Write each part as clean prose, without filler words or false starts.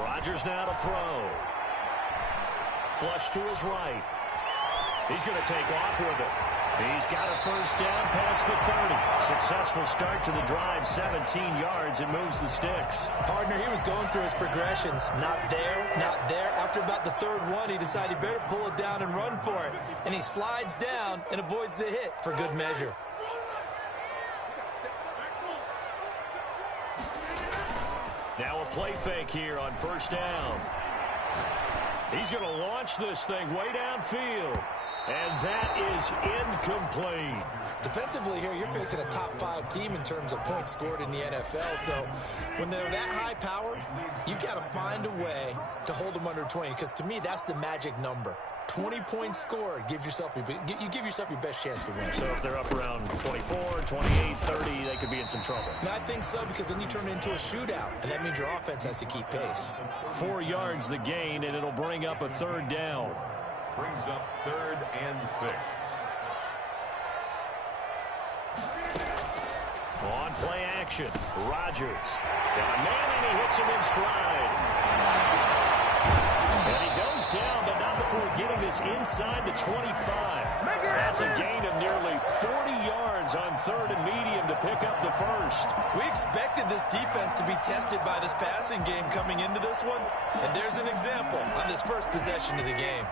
Rodgers now to throw. Flush to his right. He's going to take off with it. He's got a first down past the 30. Successful start to the drive, 17 yards. It moves the sticks. Partner, he was going through his progressions. Not there, not there. After about the third one, he decided he better pull it down and run for it. And he slides down and avoids the hit for good measure. Now a play fake here on first down. He's going to launch this thing way downfield. And that is incomplete. Defensively here, you're facing a top-5 team in terms of points scored in the NFL. So when they're that high-powered, you've got to find a way to hold them under 20. Because to me, that's the magic number. 20 points scored gives yourself you give yourself your best chance to win. So if they're up around 24, 28, 30, they could be in some trouble. And I think so, because then you turn it into a shootout, and that means your offense has to keep pace. 4 yards the gain, and it'll bring up a third down. Brings up 3rd and 6. On play action, Rodgers. Got a man, and he hits him in stride. And he goes down, but not before getting this inside the 25. That's a gain of nearly 40 yards on 3rd and medium to pick up the first. We expected this defense to be tested by this passing game coming into this one, and there's an example on this first possession of the game.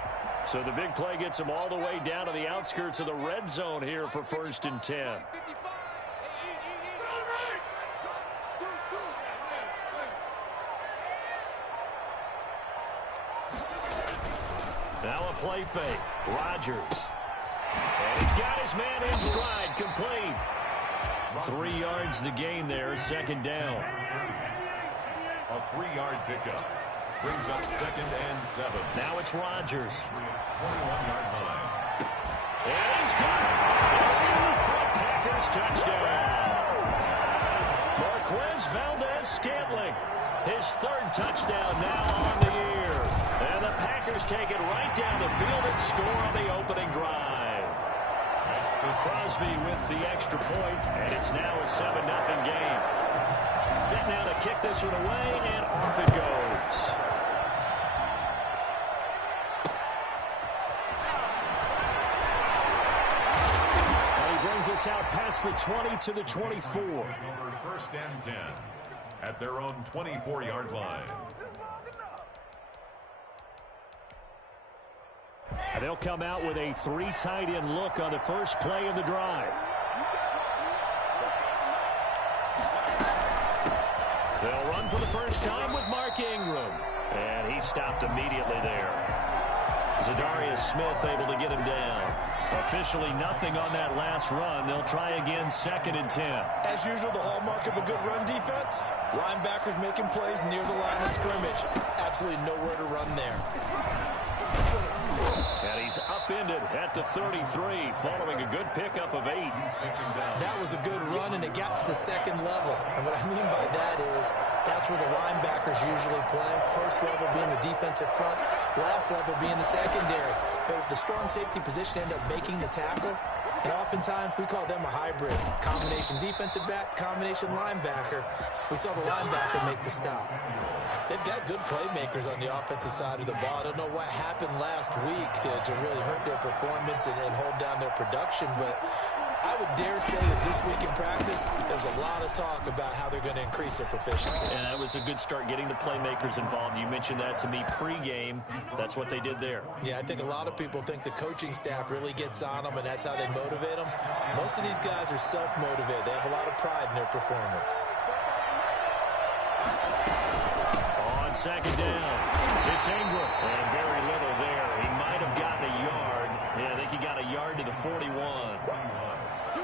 So the big play gets him all the way down to the outskirts of the red zone here for 1st and 10. Now a play fake. Rodgers. And he's got his man in stride, complete. 3 yards the gain there, 2nd down. A 3-yard pickup. Brings up 2nd and 7. Now it's Rodgers. 21-yard line. And he's got it. It's good for a Packers touchdown. Marquez Valdez-Scantling. His 3rd touchdown now on the year. And the Packers take it right down the field and score on the opening drive. Crosby with the extra point, and it's now a 7-0 game. Set now to kick this one away, and off it goes. Us out past the 20 to the 24. Over 1st and 10 at their own 24-yard line. And they'll come out with a 3 tight end look on the first play of the drive. They'll run for the first time with Mark Ingram. And he stopped immediately there. Zadarius Smith able to get him down. Officially nothing on that last run. They'll try again, 2nd and 10. As usual, the hallmark of a good run defense, linebackers making plays near the line of scrimmage. Absolutely nowhere to run there. And he's upended at the 33, following a good pickup of 8. That was a good run, and it got to the 2nd level. And what I mean by that is that's where the linebackers usually play. First level being the defensive front, last level being the secondary. But the strong safety position end up making the tackle. And oftentimes we call them a hybrid. Combination defensive back, combination linebacker. We saw the linebacker make the stop. They've got good playmakers on the offensive side of the ball. I don't know what happened last week to really hurt their performance and hold down their production, but I would dare say that this week in practice, there's a lot of talk about how they're going to increase their proficiency. And that was a good start getting the playmakers involved. You mentioned that to me pregame. That's what they did there. Yeah, I think a lot of people think the coaching staff really gets on them, and that's how they motivate them. Most of these guys are self-motivated. They have a lot of pride in their performance. On 2nd down, it's Ingram. And very little there. He might have gotten a yard. Yeah, I think he got a yard to the 41.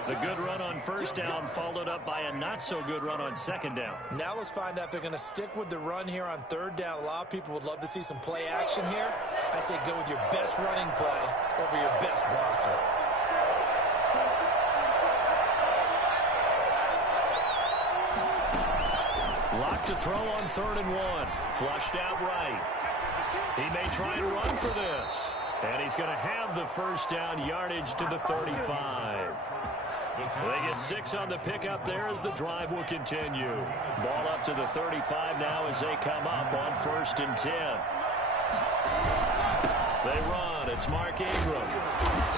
The good run on 1st down followed up by a not-so-good run on 2nd down. Now let's find out if they're going to stick with the run here on 3rd down. A lot of people would love to see some play action here. I say go with your best running play over your best blocker. Locked to throw on 3rd and 1. Flushed out right. He may try and run for this. And he's going to have the first down, yardage to the 35. They get 6 on the pickup there as the drive will continue. Ball up to the 35 now as they come up on 1st and 10. They run. It's Mark Ingram.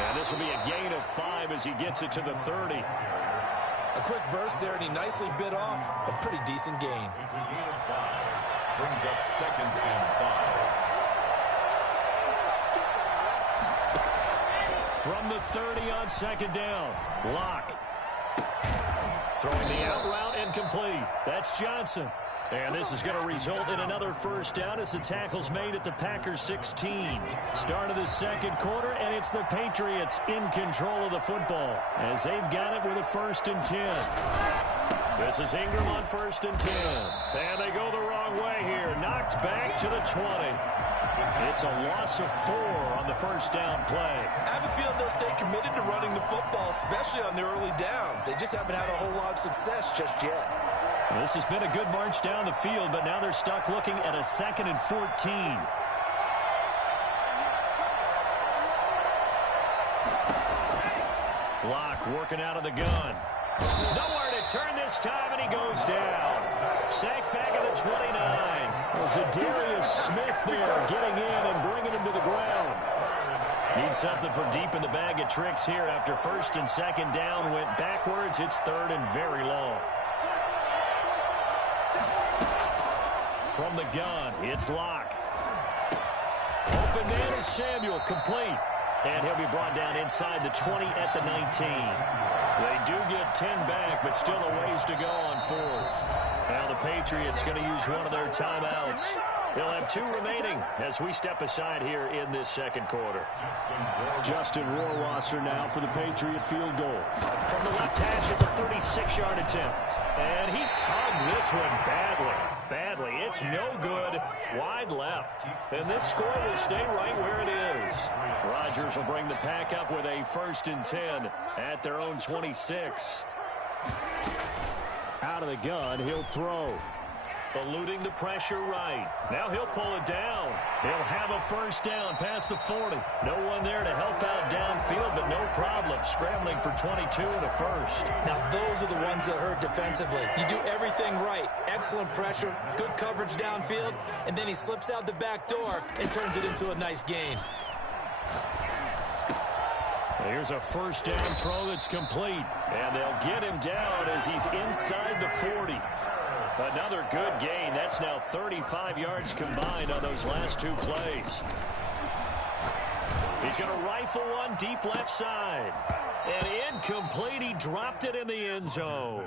And this will be a gain of 5 as he gets it to the 30. A quick burst there, and he nicely bit off a pretty decent gain. Brings up 2nd and 5. From the 30 on 2nd down, Locke. Throwing the out route incomplete. That's Johnson. And this is going to result in another 1st down as the tackle's made at the Packers 16. Start of the 2nd quarter, and it's the Patriots in control of the football as they've got it with a 1st and 10. This is Ingram on 1st and 10. And they go the wrong way here. Knocked back to the 20. It's a loss of 4 on the 1st down play. I have a feeling they'll stay committed to running the football, especially on the early downs. They just haven't had a whole lot of success just yet. This has been a good march down the field, but now they're stuck looking at a 2nd and 14. Locke working out of the gun. Nowhere to turn this time, and he goes down. Sacked back at the 29. There's a Darius Smith there getting in and bringing him to the ground. Need something from deep in the bag of tricks here after 1st and 2nd down went backwards. It's 3rd and very long. From the gun, it's Locke. Open man is Samuel, complete. And he'll be brought down inside the 20 at the 19. They do get 10 back, but still a ways to go on 4th. Now the Patriots going to use one of their timeouts. They'll have 2 remaining as we step aside here in this 2nd quarter. Justin Rohrwasser now for the Patriot field goal. From the left hash, it's a 36-yard attempt. And he tugged this one badly. It's no good. Wide left. And this score will stay right where it is. Rodgers will bring the pack up with a 1st and 10 at their own 26. Out of the gun, he'll throw. Eluding the pressure right. Now he'll pull it down. He'll have a 1st down past the 40. No one there to help out downfield, but no problem. Scrambling for 22 and a 1st. Now those are the ones that hurt defensively. You do everything right. Excellent pressure, good coverage downfield, and then he slips out the back door and turns it into a nice gain. Here's a 1st down throw that's complete. And they'll get him down as he's inside the 40. Another good gain. That's now 35 yards combined on those last 2 plays. He's going to rifle one deep left side. And incomplete. He dropped it in the end zone.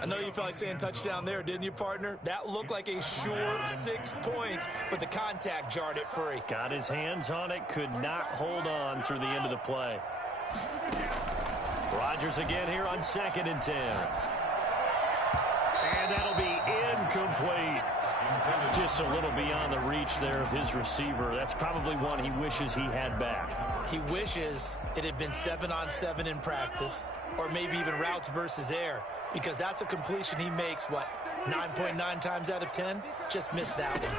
I know you felt like saying touchdown there, didn't you, partner? That looked like a sure 6 points, but the contact jarred it free. Got his hands on it, could not hold on through the end of the play. Rodgers again here on 2nd and 10. And that'll be incomplete. Just a little beyond the reach there of his receiver. That's probably one he wishes he had back. He wishes it had been 7-on-7 in practice, or maybe even routes versus air, because that's a completion he makes, 9.9 times out of 10? Just missed that one.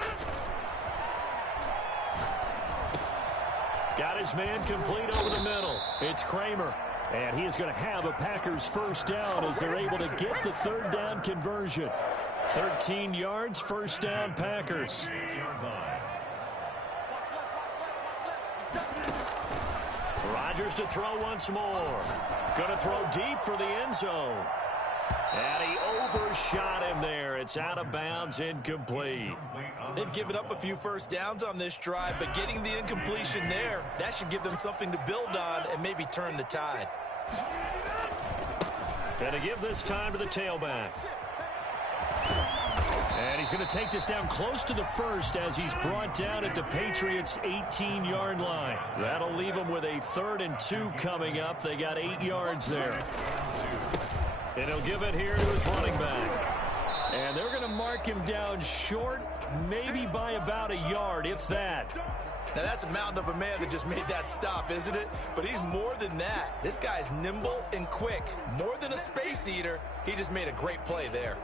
Got his man complete over the middle. It's Kramer. And he is going to have a Packers 1st down as they're able to get the 3rd down conversion. 13 yards, 1st down Packers. Rodgers to throw once more. Going to throw deep for the end zone. And he overshot him there. It's out of bounds, incomplete. They've given up a few 1st downs on this drive, but getting the incompletion there, that should give them something to build on and maybe turn the tide. And to give this time to the tailback. And he's going to take this down close to the 1st as he's brought down at the Patriots' 18-yard line. That'll leave him with a 3rd and 2 coming up. They got 8 yards there. And he'll give it here to his running back. And they're going to mark him down short, maybe by about a yard, if that. Now, that's a mountain of a man that just made that stop, isn't it? But he's more than that. This guy's nimble and quick. More than a space eater, he just made a great play there.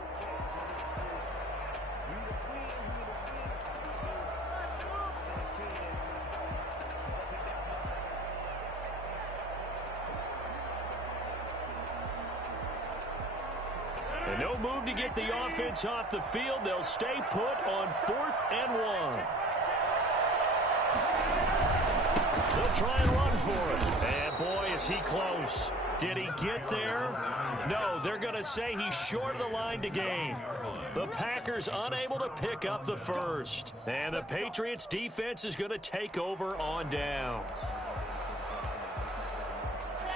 And no move to get the offense off the field. They'll stay put on 4th and 1. They'll try and run for it. And boy, is he close. Did he get there? No, they're going to say he's short of the line to gain. The Packers unable to pick up the first. And the Patriots defense is going to take over on downs.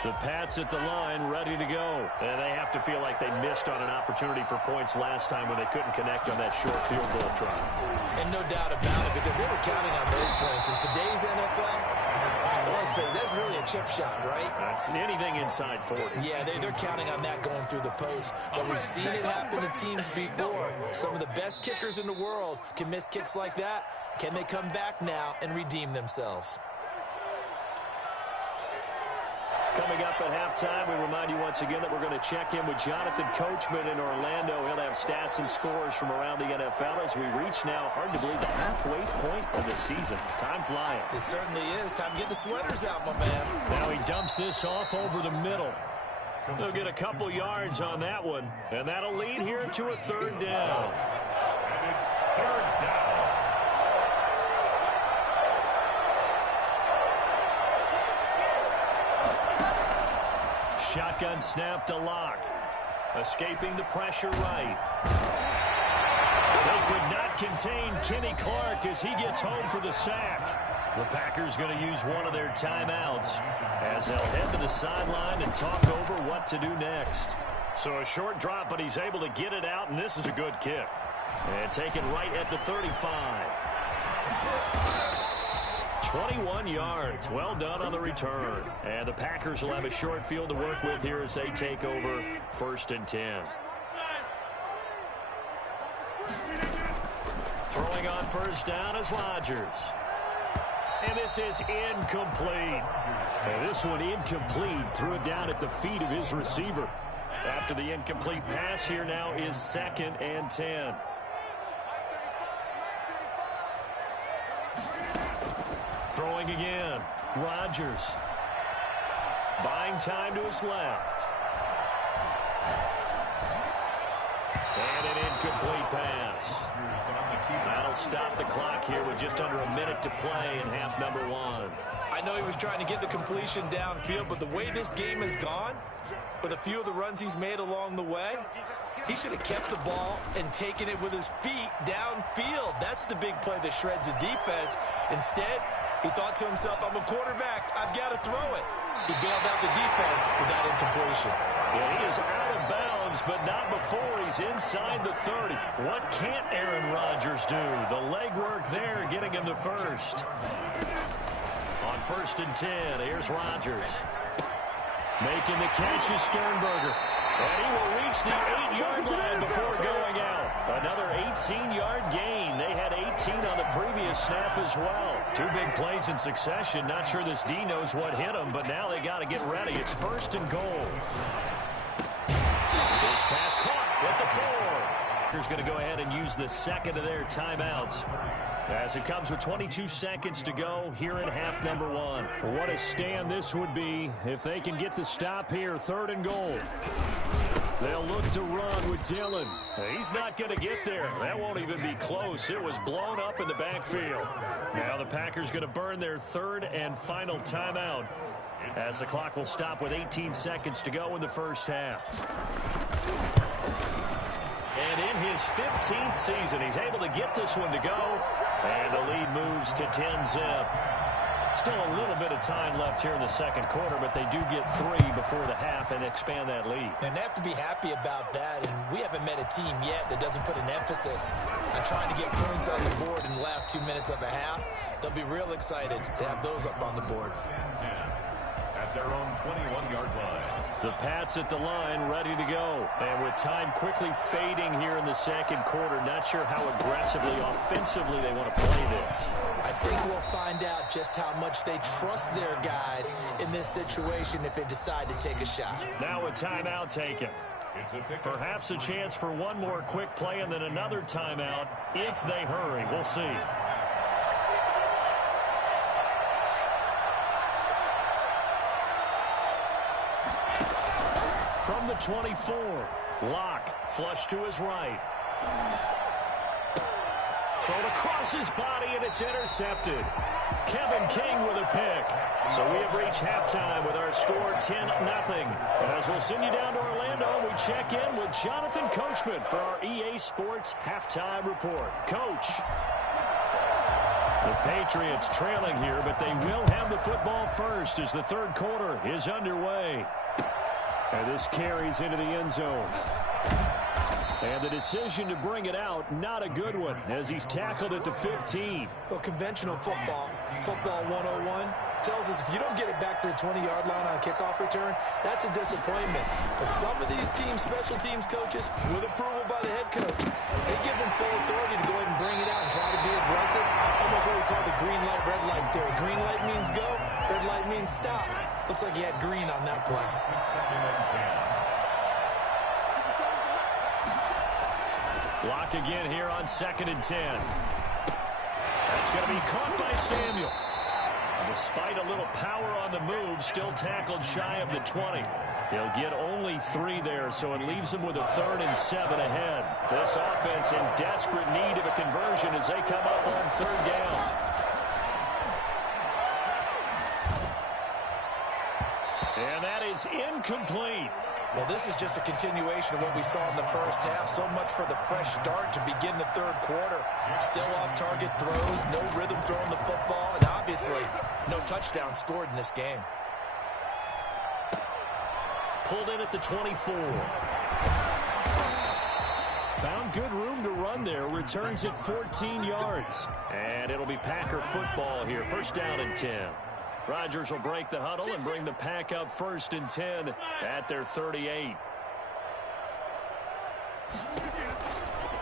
The Pats at the line ready to go. And they have to feel like they missed on an opportunity for points last time when they couldn't connect on that short field goal try. And no doubt about it, because they were counting on those points. In today's NFL, let's face it, that's really a chip shot, right? That's anything inside 40. Yeah, they're counting on that going through the post. But we've seen it happen to teams before. Some of the best kickers in the world can miss kicks like that. Can they come back now and redeem themselves? Coming up at halftime, we remind you once again that we're going to check in with Jonathan Coachman in Orlando. He'll have stats and scores from around the NFL as we reach now, hard to believe, the halfway point of the season. Time flying. It certainly is. Time to get the sweaters out, my man. Now he dumps this off over the middle. They'll get a couple yards on that one, and that'll lead here to a 3rd down. And it's 3rd down. Shotgun snap to Lock. Escaping the pressure right. They could not contain Kenny Clark as he gets home for the sack. The Packers going to use one of their timeouts as they'll head to the sideline and talk over what to do next. So a short drop, but he's able to get it out, and this is a good kick. And taken right at the 35. 21 yards. Well done on the return. And the Packers will have a short field to work with here as they take over 1st and 10. Throwing on 1st down is Rodgers. And this is incomplete. And this one incomplete. Threw it down at the feet of his receiver. After the incomplete pass, here now is 2nd and 10. Throwing again. Rodgers. Buying time to his left. And an incomplete pass. That'll stop the clock here with just under a minute to play in half number 1. I know he was trying to get the completion downfield, but the way this game has gone, with a few of the runs he's made along the way, he should have kept the ball and taken it with his feet downfield. That's the big play that shreds the defense. Instead, he thought to himself, I'm a quarterback, I've got to throw it. He bailed out the defense with that incompletion. Yeah, he is out of bounds, but not before he's inside the 30. What can't Aaron Rodgers do? The legwork there getting him the first. On 1st and 10, here's Rodgers. Making the catch is Sternberger. And he will reach the 8-yard line before going out. Another 18-yard gain. They had 18 on the previous snap as well. 2 big plays in succession. Not sure this D knows what hit him, but now they got to get ready. It's 1st and goal. This pass caught at the 4. He's going to go ahead and use the 2nd of their timeouts as it comes with 22 seconds to go here in half number 1. What a stand this would be if they can get the stop here. 3rd and goal. They'll look to run with Dillon. He's not going to get there. That won't even be close. It was blown up in the backfield. Now the Packers going to burn their 3rd and final timeout as the clock will stop with 18 seconds to go in the first half. And in his 15th season, he's able to get this one to go. And the lead moves to 10-zip. Still a little bit of time left here in the second quarter, but they do get 3 before the half and expand that lead. And they have to be happy about that, and we haven't met a team yet that doesn't put an emphasis on trying to get points on the board in the last 2 minutes of a half. They'll be real excited to have those up on the board. At their own 21-yard line. The Pats at the line ready to go. And with time quickly fading here in the second quarter, not sure how aggressively, offensively they want to play this. I think we'll find out just how much they trust their guys in this situation if they decide to take a shot. Now a timeout taken. Perhaps a chance for one more quick play and then another timeout if they hurry. We'll see. From the 24, Locke, flush to his right. Thrown across his body, and it's intercepted. Kevin King with a pick. So we have reached halftime with our score 10-0. As we'll send you down to Orlando, we check in with Jonathan Coachman for our EA Sports Halftime Report. Coach. The Patriots trailing here, but they will have the football first as the third quarter is underway. And this carries into the end zone. And the decision to bring it out, not a good one, as he's tackled at the 15. Well, conventional football 101, tells us if you don't get it back to the 20-yard line on a kickoff return, that's a disappointment. But some of these teams, special teams coaches, with approval by the head coach, they give them full authority to go ahead and bring it out and try to be aggressive. Almost what we call the green light, red light theory. Green light means go, red light means stop. Looks like he had green on that play. Lock again here on 2nd and 10. That's going to be caught by Samuel. Despite a little power on the move, still tackled shy of the 20. He'll get only 3 there, so it leaves him with a 3rd and 7 ahead. This offense in desperate need of a conversion as they come up on 3rd down. And that is incomplete. Well, this is just a continuation of what we saw in the first half. So much for the fresh start to begin the third quarter. Still off-target throws, no rhythm throwing the football, and obviously no touchdown scored in this game. Pulled in at the 24. Found good room to run there. Returns it 14 yards. And it'll be Packer football here. 1st down and 10. Rodgers will break the huddle and bring the Pack up 1st and 10 at their 38.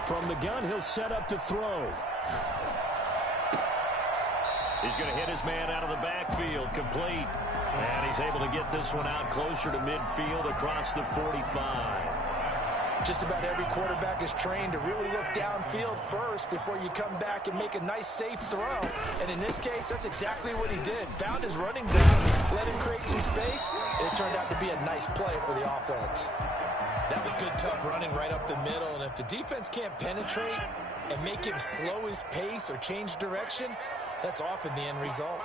From the gun, he'll set up to throw. He's going to hit his man out of the backfield, complete. And he's able to get this one out closer to midfield across the 45. Just about every quarterback is trained to really look downfield first before you come back and make a nice, safe throw. And in this case, that's exactly what he did. Found his running back, let him create some space, and it turned out to be a nice play for the offense. That was good, tough running right up the middle. And if the defense can't penetrate and make him slow his pace or change direction, that's often the end result.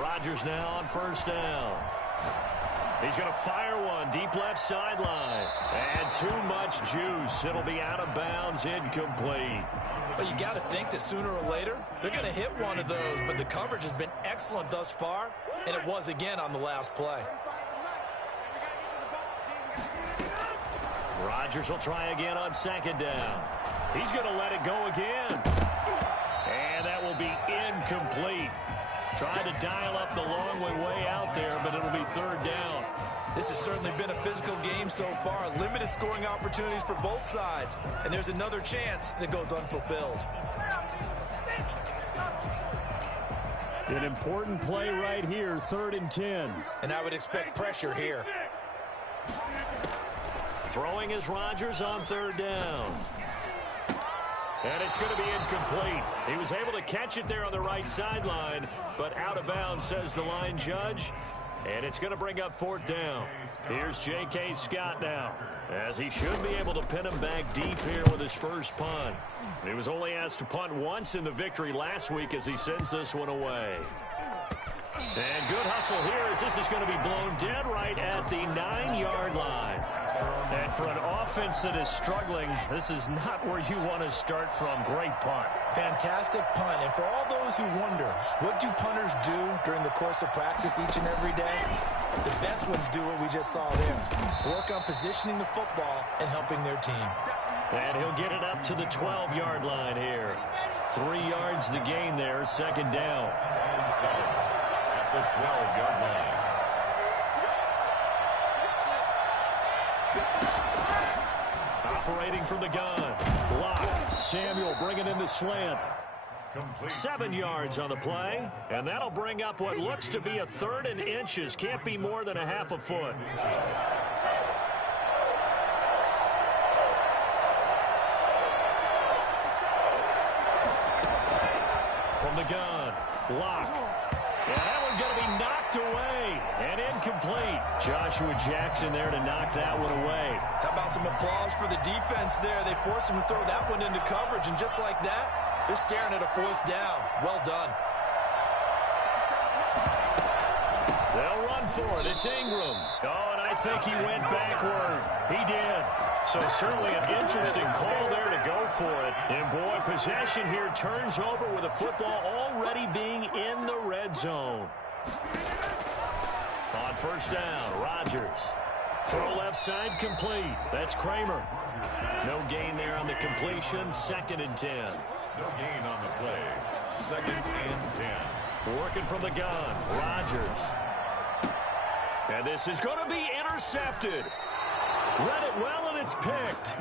Rodgers now on 1st down. He's going to fire one deep left sideline. And too much juice. It'll be out of bounds, incomplete. But you got to think that sooner or later, they're going to hit one of those. But the coverage has been excellent thus far, and it was again on the last play. Rodgers will try again on 2nd down. He's going to let it go again. And that will be incomplete. Tried to dial up the long way out there, but it'll be 3rd down. This has certainly been a physical game so far. Limited scoring opportunities for both sides. And there's another chance that goes unfulfilled. An important play right here, 3rd and 10. And I would expect pressure here. Throwing is Rodgers on 3rd down. And it's going to be incomplete. He was able to catch it there on the right sideline, but out of bounds, says the line judge. And it's going to bring up 4th down. Here's J.K. Scott now, as he should be able to pin him back deep here with his first punt. He was only asked to punt once in the victory last week as he sends this one away. And good hustle here as this is going to be blown dead right at the 9-yard line. And for an offense that is struggling, this is not where you want to start from. Great punt. Fantastic punt. And for all those who wonder, what do punters do during the course of practice each and every day? The best ones do what we just saw there. Work on positioning the football and helping their team. And he'll get it up to the 12-yard line here. 3 yards the gain there, 2nd down. The 12-yard line. Operating from the gun. Lock. Samuel bringing in the slant. 7 yards on the play. And that'll bring up what looks to be a 3rd and inches. Can't be more than a half a foot. From the gun. Lock. And that one going to be knocked away and incomplete. Joshua Jackson there to knock that one away. How about some applause for the defense there? They forced him to throw that one into coverage, and just like that, they're staring at a 4th down. Well done. They'll run for it. It's Ingram. Oh, and I think he went backward. He did. So certainly an interesting call there to go for it. And boy, possession here turns over with the football already being in the red zone. On first down, Rodgers. Throw left side complete. That's Kramer. No gain there on the completion. 2nd and 10. No gain on the play. 2nd and 10. Working from the gun, Rodgers. And this is going to be intercepted. Read it well, and it's picked.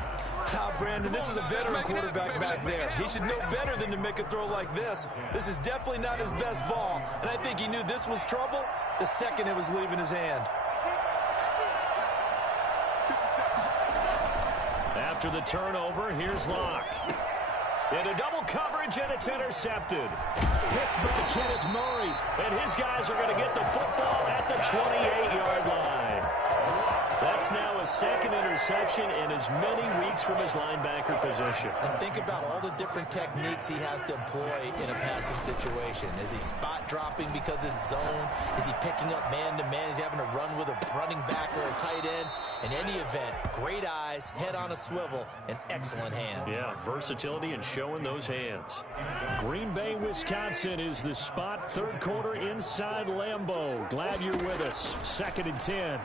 Now, Brandon, this is a veteran quarterback back there. He should know better than to make a throw like this. This is definitely not his best ball, and I think he knew this was trouble the second it was leaving his hand. After the turnover, here's Locke. Into double coverage, and it's intercepted. Picked by Kenneth Murray, and his guys are going to get the football at the 28-yard line. That's now a 2nd interception in as many weeks from his linebacker position. And think about all the different techniques he has to employ in a passing situation. Is he spot dropping because it's zone? Is he picking up man-to-man? Is he having to run with a running back or a tight end? In any event, great eyes, head on a swivel, and excellent hands. Yeah, versatility and showing those hands. Green Bay, Wisconsin is the spot. 3rd quarter inside Lambeau. Glad you're with us. 2nd and 10.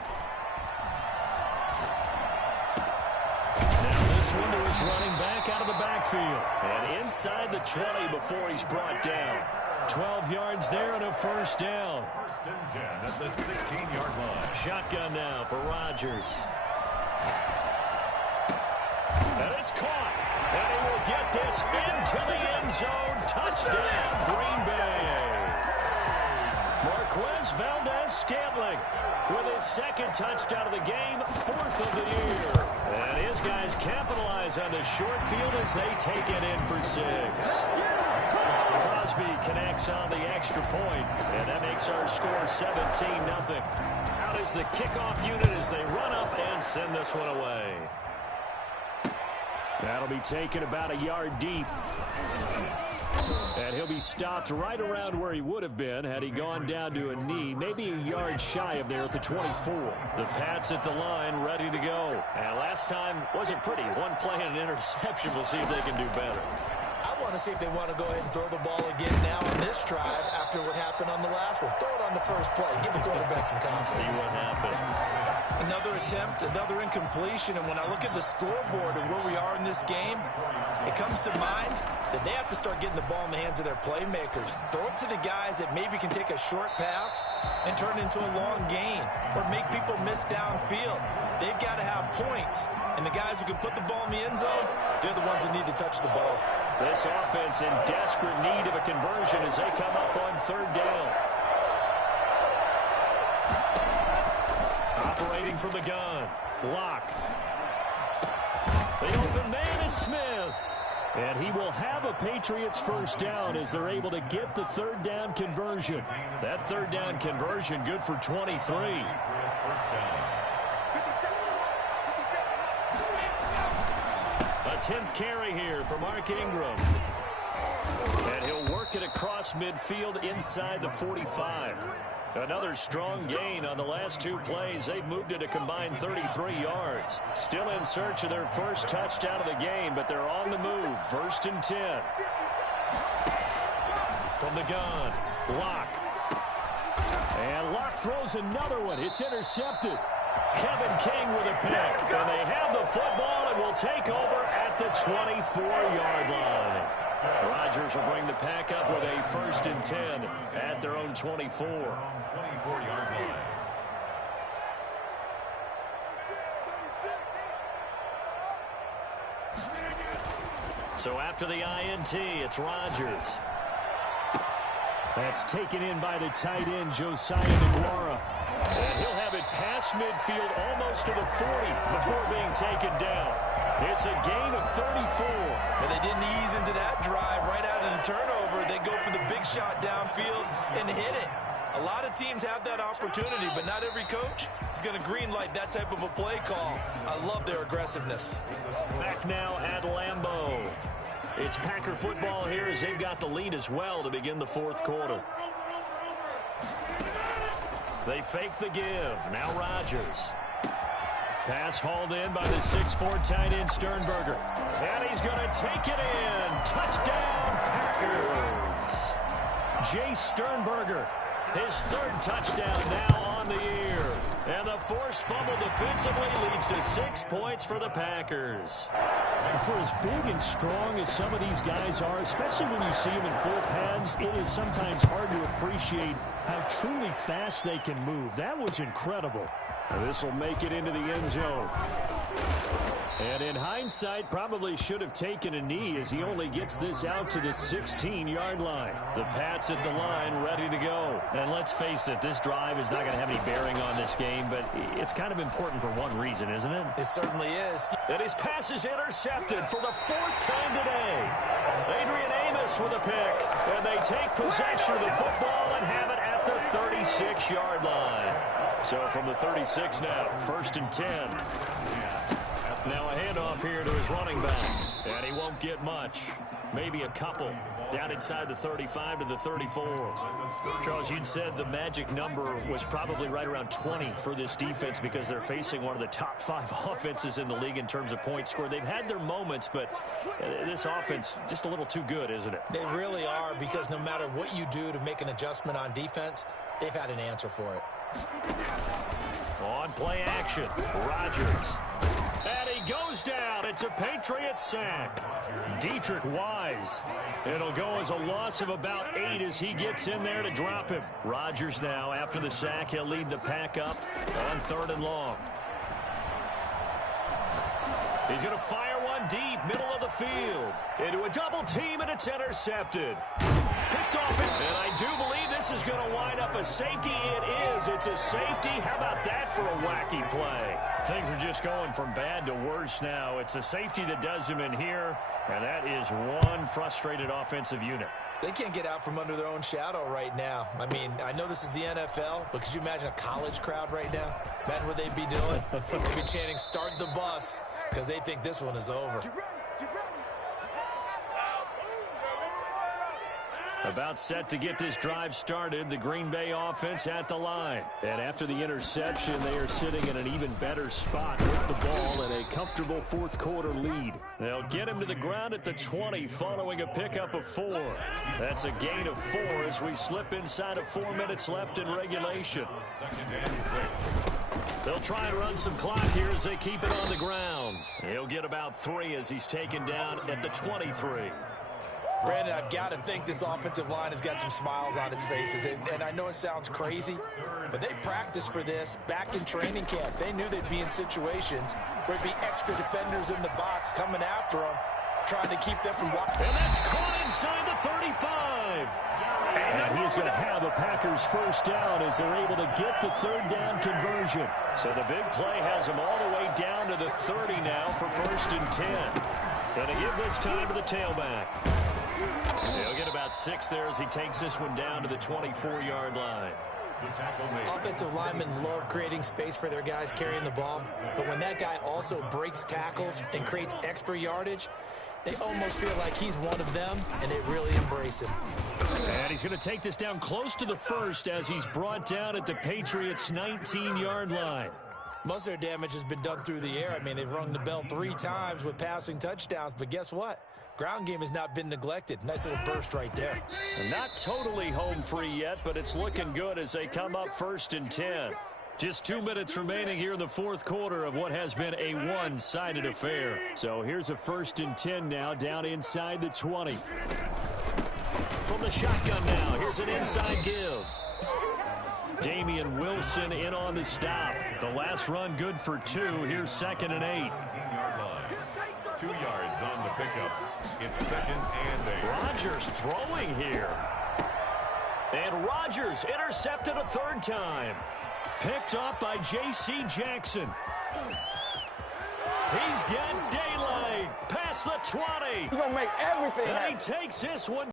This one to his running back out of the backfield. And inside the 20 before he's brought down. 12 yards there and a 1st down. 1st and 10 at the 16-yard line. Shotgun now for Rodgers. And it's caught. And he will get this into the end zone. Touchdown, Green Bay. Marquez Valdez-Scantling with his 2nd touchdown of the game, 4th of the year. And his guys capitalize on the short field as they take it in for 6. Crosby connects on the extra point, and that makes our score 17-0. Out is the kickoff unit as they run up and send this one away. That'll be taken about a yard deep. And he'll be stopped right around where he would have been had he gone down to a knee, maybe a yard shy of there at the 24. The Pats at the line, ready to go. And last time wasn't pretty. One play and an interception. We'll see if they can do better. I want to see if they want to go ahead and throw the ball again now on this drive after what happened on the last one. Throw it on the first play. Give the quarterback some confidence. See what happens. Another attempt, another incompletion, and when I look at the scoreboard and where we are in this game, it comes to mind that they have to start getting the ball in the hands of their playmakers. Throw it to the guys that maybe can take a short pass and turn it into a long gain or make people miss downfield. They've got to have points, and the guys who can put the ball in the end zone, they're the ones that need to touch the ball. This offense in desperate need of a conversion as they come up on 3rd down. Operating from the gun. Locke. The open man is Smith. And he will have a Patriots 1st down as they're able to get the 3rd down conversion. That 3rd down conversion good for 23. A 10th carry here for Mark Ingram. And he'll work it across midfield inside the 45. Another strong gain on the last 2 plays. They've moved it a combined 33 yards. Still in search of their 1st touchdown of the game, but they're on the move. 1st and 10. From the gun, Locke. And Locke throws another one. It's intercepted. Kevin King with a pick. And they have the football and will take over at the 24-yard line. Rodgers will bring the pack up with a 1st and 10 at their own 24. 24-yard line. So after the INT, it's Rodgers. That's taken in by the tight end, Josiah DeGuara. And he'll have it past midfield almost to the 40 before being taken down. It's a gain of 34. And they didn't ease into that drive right out of the turnover. They go for the big shot downfield and hit it. A lot of teams have that opportunity, but not every coach is going to greenlight that type of a play call. I love their aggressiveness. Back now at Lambeau. It's Packer football here as they've got the lead as well to begin the fourth quarter. They fake the give. Now Rodgers. Pass hauled in by the 6'4" tight end Sternberger. And he's going to take it in. Touchdown, Packers. Jay Sternberger, his third touchdown now on the year. And the forced fumble defensively leads to 6 points for the Packers. For as big and strong as some of these guys are, especially when you see them in full pads, it is sometimes hard to appreciate how truly fast they can move. That was incredible. This will make it into the end zone. And in hindsight, probably should have taken a knee as he only gets this out to the 16-yard line. The Pats at the line, ready to go. And let's face it, this drive is not going to have any bearing on this game, but it's kind of important for one reason, isn't it? It certainly is. And his pass is intercepted for the fourth time today. Adrian Amos with a pick. And they take possession of the football and have it at the 36-yard line. So from the 36 now, 1st and 10. Now a handoff here to his running back. And he won't get much. Maybe a couple. Down inside the 35 to the 34. Charles, you'd said the magic number was probably right around 20 for this defense because they're facing one of the top 5 offenses in the league in terms of points scored. They've had their moments, but this offense just a little too good, isn't it? They really are, because no matter what you do to make an adjustment on defense, they've had an answer for it. On play action, Rodgers. And he goes down. It's a Patriots sack. Dietrich Wise. It'll go as a loss of about 8 as he gets in there to drop him. Rodgers now, after the sack, he'll lead the pack up on 3rd and long. He's going to fire one deep, middle of the field. Into a double team, and it's intercepted. Picked off it, and I do believe this is going to wind up a safety. It is. It's a safety. How about that for a wacky play? Things are just going from bad to worse now. It's a safety that does him in here, and that is one frustrated offensive unit. They can't get out from under their own shadow right now. I mean, I know this is the NFL, but could you imagine a college crowd right now? Imagine what they'd be doing. They'd be chanting, "Start the bus," because they think this one is over. About set to get this drive started, the Green Bay offense at the line. And after the interception, they are sitting in an even better spot with the ball and a comfortable fourth quarter lead. They'll get him to the ground at the 20 following a pickup of 4. That's a gain of 4 as we slip inside of 4 minutes left in regulation. They'll try and run some clock here as they keep it on the ground. He'll get about 3 as he's taken down at the 23. Brandon, I've got to think this offensive line has got some smiles on its faces. And I know it sounds crazy, but they practiced for this back in training camp. They knew they'd be in situations where there'd be extra defenders in the box coming after them, trying to keep them from walking. And that's caught inside the 35. And he's going to have the Packers first down as they're able to get the 3rd down conversion. So the big play has them all the way down to the 30 now for 1st and 10. Going to give this time to the tailback. He'll get about 6 there as he takes this one down to the 24-yard line. Offensive linemen love creating space for their guys carrying the ball, but when that guy also breaks tackles and creates extra yardage, they almost feel like he's one of them, and they really embrace him. And he's going to take this down close to the 1st as he's brought down at the Patriots' 19-yard line. Most of their damage has been done through the air. I mean, they've rung the bell 3 times with passing touchdowns, but guess what? Ground game has not been neglected. Nice little burst right there. Not totally home free yet, but it's looking good as they come up 1st and 10. Just 2 minutes remaining here in the fourth quarter of what has been a one-sided affair. So here's a 1st and 10 now down inside the 20. From the shotgun now, here's an inside give. Damian Wilson in on the stop. The last run good for 2. Here's 2nd and 8. 2 yards on the pickup. It's 2nd and 8. Rodgers throwing here. And Rodgers intercepted a 3rd time. Picked up by J.C. Jackson. He's got daylight past the 20. He's going to make everything And happen. he takes this one